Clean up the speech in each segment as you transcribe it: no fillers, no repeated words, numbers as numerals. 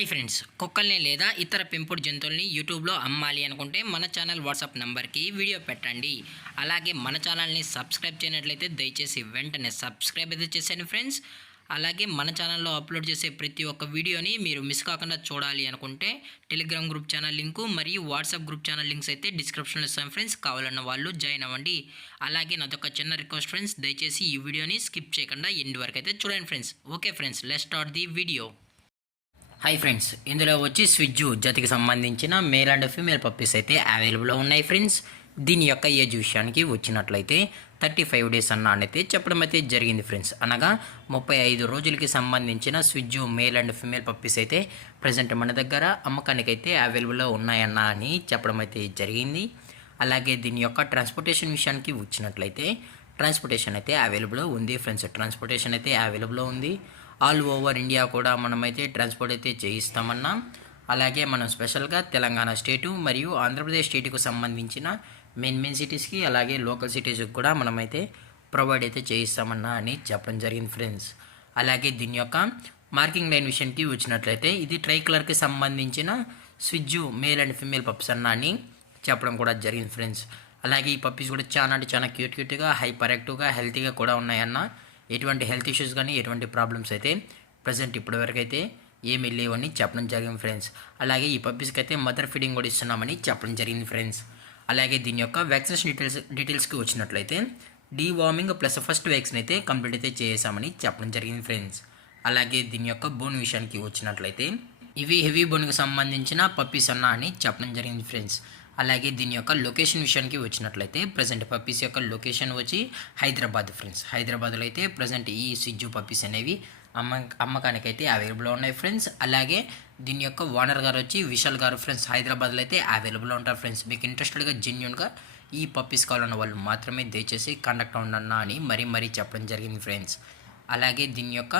Hi friends, కుక్కల్ని లేదా ఇతర పెంపుడు జంతువుల్ని యూట్యూబ్లో అమ్మాలి అనుకుంటే మన ఛానల్ వాట్సాప్ నెంబర్కి వీడియో పెట్టండి. అలాగే మన ఛానల్ని సబ్స్క్రైబ్ చేయనట్లయితే దయచేసి వెంటనే సబ్స్క్రైబ్ అయితే చేసేయండి ఫ్రెండ్స్. అలాగే మన ఛానల్లో అప్లోడ్ చేసే ప్రతి ఒక్క వీడియోని మీరు మిస్ కాకుండా చూడాలి అనుకుంటే టెలిగ్రామ్ గ్రూప్ ఛానల్ లింకు మరియు వాట్సాప్ గ్రూప్ ఛానల్ లింక్స్ అయితే డిస్క్రిప్షన్లో ఇస్తాను ఫ్రెండ్స్. కావాలన్న వాళ్ళు జాయిన్ అవ్వండి. అలాగే నాదొక చిన్న రిక్వెస్ట్ ఫ్రెండ్స్, దయచేసి ఈ వీడియోని స్కిప్ చేయకుండా ఎండ్ వరకు అయితే చూడండి friends. Okay friends, let's start the video. Hi friends, ఇందులో వచ్చి స్విజ్జు జాతికి సంబంధించిన మేల్ అండ్ ఫీమేల్ పప్పీస్ అయితే అవైలబుల్లో ఉన్నాయి ఫ్రెండ్స్. దీని యొక్క ఏజ్ విషయానికి వచ్చినట్లయితే 35 డేస్ అయితే చెప్పడం అయితే జరిగింది ఫ్రెండ్స్. అనగా 35 రోజులకి సంబంధించిన స్విజ్జు మేల్ అండ్ ఫీమేల్ పప్పీస్ అయితే ప్రజెంట్ మన దగ్గర అమ్మకానికి అయితే అవైలబుల్లో ఉన్నాయన్న అని చెప్పడం అయితే జరిగింది. అలాగే దీని యొక్క ట్రాన్స్పోర్టేషన్ విషయానికి వచ్చినట్లయితే ట్రాన్స్పోర్టేషన్ అయితే అవైలబుల్లో ఉంది ఫ్రెండ్స్. ట్రాన్స్పోర్టేషన్ అయితే అవైలబుల్లో ఉంది. ఆల్ ఓవర్ ఇండియా కూడా మనమైతే ట్రాన్స్పోర్ట్ అయితే చేయిస్తామన్నా. అలాగే మనం స్పెషల్గా తెలంగాణ స్టేటు మరియు ఆంధ్రప్రదేశ్ స్టేట్కు సంబంధించిన మెయిన్ సిటీస్కి అలాగే లోకల్ సిటీస్కి కూడా మనమైతే ప్రొవైడ్ అయితే చేయిస్తామన్నా అని చెప్పడం జరిగింది ఫ్రెండ్స్. అలాగే దీని యొక్క మార్కింగ్ లైన్ విషయానికి వచ్చినట్లయితే ఇది ట్రై కలర్కి సంబంధించిన స్విజ్జు మేల్ అండ్ ఫీమేల్ పప్స్ అన్న అని చెప్పడం కూడా జరిగింది ఫ్రెండ్స్. అలాగే ఈ పప్పీస్ కూడా చాలా క్యూట్గా హైపర్ యాక్టివ్గా హెల్తీగా కూడా ఉన్నాయన్న. ఎటువంటి హెల్త్ ఇష్యూస్ కానీ ఎటువంటి ప్రాబ్లమ్స్ అయితే ప్రజెంట్ ఇప్పటివరకు అయితే ఏమీ లేవని చెప్పడం జరిగింది ఫ్రెండ్స్. అలాగే ఈ పప్పీస్కి అయితే మదర్ ఫీడింగ్ కూడా ఇస్తున్నామని చెప్పడం జరిగింది ఫ్రెండ్స్. అలాగే దీని యొక్క వ్యాక్సినేషన్ డీటెయిల్స్కి వచ్చినట్లయితే డీవార్మింగ్ ప్లస్ ఫస్ట్ వ్యాక్సిన్ అయితే కంప్లీట్ అయితే చేసామని చెప్పడం జరిగింది ఫ్రెండ్స్. అలాగే దీని యొక్క బోన్ విషయానికి వచ్చినట్లయితే ఇవి హెవీ బోన్కి సంబంధించిన పప్పీస్ అన్న అని చెప్పడం జరిగింది ఫ్రెండ్స్. అలాగే దీని యొక్క లొకేషన్ విషయానికి వచ్చినట్లయితే ప్రజెంట్ పప్పీస్ యొక్క లొకేషన్ వచ్చి హైదరాబాద్ ఫ్రెండ్స్. హైదరాబాద్లో అయితే ప్రజెంట్ ఈ స్విజ్జు పప్పీస్ అనేవి అమ్మకానికి అయితే అవైలబుల్లో ఉన్నాయి ఫ్రెండ్స్. అలాగే దీని యొక్క ఓనర్ గారు వచ్చి విశాల్ గారు ఫ్రెండ్స్. హైదరాబాద్లో అయితే అవైలబుల్లో ఉంటారు ఫ్రెండ్స్. మీకు ఇంట్రెస్టెడ్గా జెన్యున్గా ఈ పప్పీస్ కావాలన్న వాళ్ళు మాత్రమే దయచేసి కాంటాక్ట్ అవ్వండి అని మరీ చెప్పడం జరిగింది ఫ్రెండ్స్. అలాగే దీని యొక్క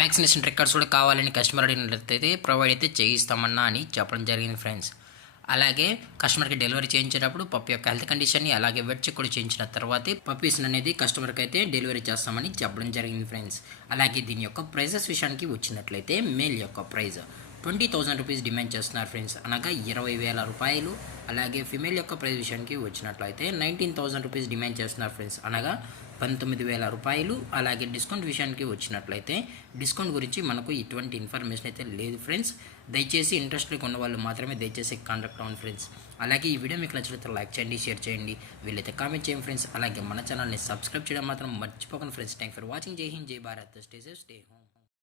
వ్యాక్సినేషన్ రికార్డ్స్ కూడా కావాలని కస్టమర్ అడిగినట్లయితే ప్రొవైడ్ అయితే చేయిస్తామన్నా అని చెప్పడం జరిగింది ఫ్రెండ్స్. అలాగే కస్టమర్కి డెలివరీ చేయించేటప్పుడు పప్పి యొక్క హెల్త్ కండిషన్ని అలాగే వెట్ చెక్ కూడా చేయించిన తర్వాతే పప్పీస్ అనేది కస్టమర్కి అయితే డెలివరీ చేస్తామని చెప్పడం జరిగింది ఫ్రెండ్స్. అలాగే దీని యొక్క ప్రైజెస్ విషయానికి వచ్చినట్లయితే మేల్ యొక్క ప్రైజ్ 20,000 రూపీస్ డిమాండ్ చేస్తున్నారు ఫ్రెండ్స్, అనగా 20,000 రూపాయలు. అలాగే ఫిమేల్ యొక్క ప్రైజ్ విషయానికి వచ్చినట్లయితే 19,000 రూపీస్ డిమాండ్ చేస్తున్నారు ఫ్రెండ్స్, అనగా 19,000 రూపాయలు. అలాగే డిస్కౌంట్ విషయానికి వచ్చినట్లయితే డిస్కౌంట్ గురించి మనకు ఎటువంటి ఇన్ఫర్మేషన్ అయితే లేదు ఫ్రెండ్స్. దయచేసి ఇంట్రెస్ట్గా ఉన్న వాళ్ళు మాత్రమే దయచేసి కాంటాక్ట్ అవ్వండి ఫ్రెండ్స్. అలాగే ఈ వీడియో మీకు నచ్చినట్లయితే లైక్ చేయండి, షేర్ చేయండి, వీళ్ళైతే కామెంట్ చేయండి ఫ్రెండ్స్. అలాగే మన ఛానల్ని సబ్స్క్రైబ్ చేయడం మాత్రం మర్చిపోకండి ఫ్రెండ్స్. Thank for watching. జై హింద్, జై Bharat, stay safe, stay home.